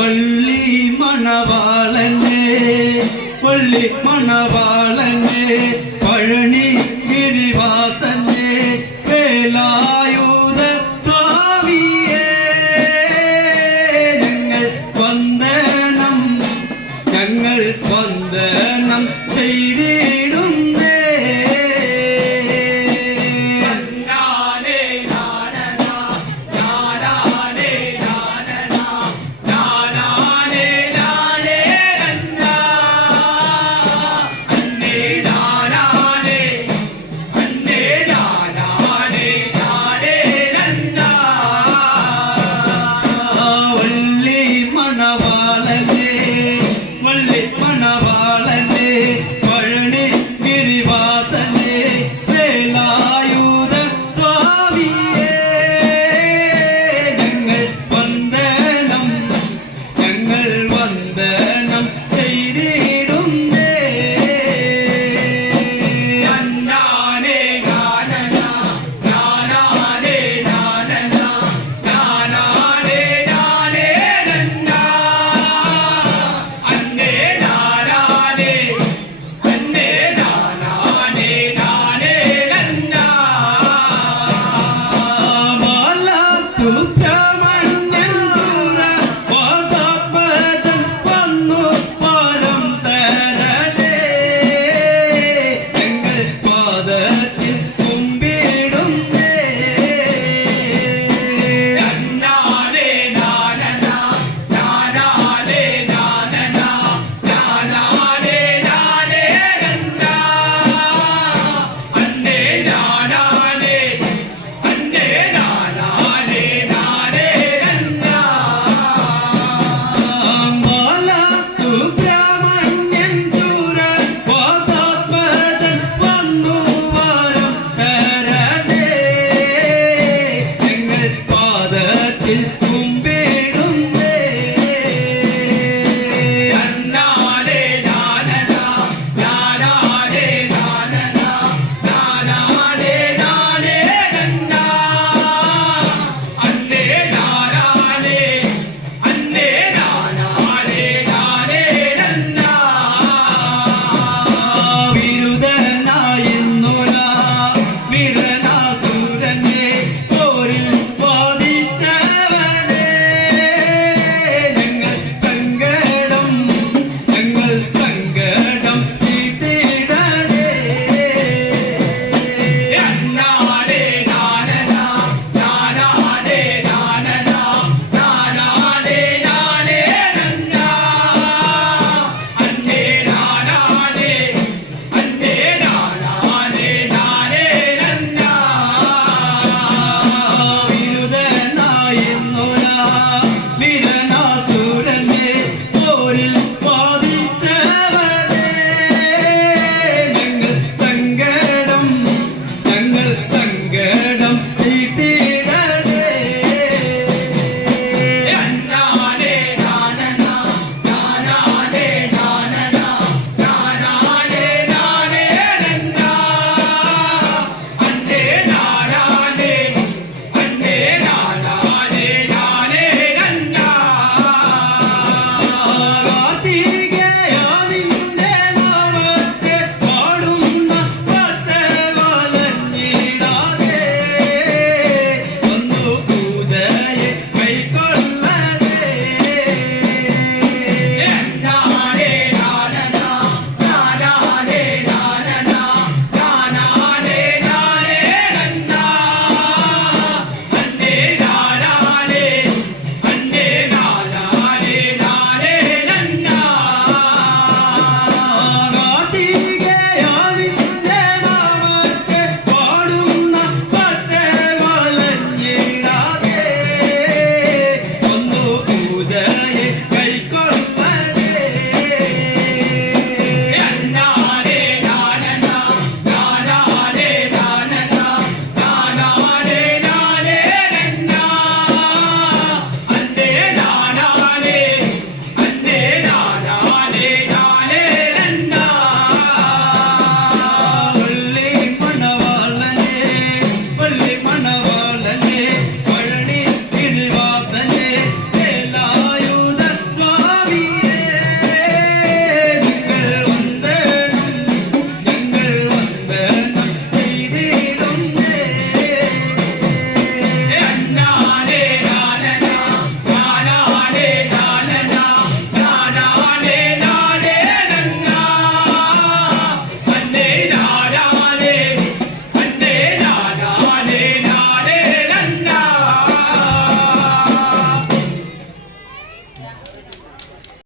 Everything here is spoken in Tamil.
பள்ளி மணவாளனே பள்ளி மணவாளனே.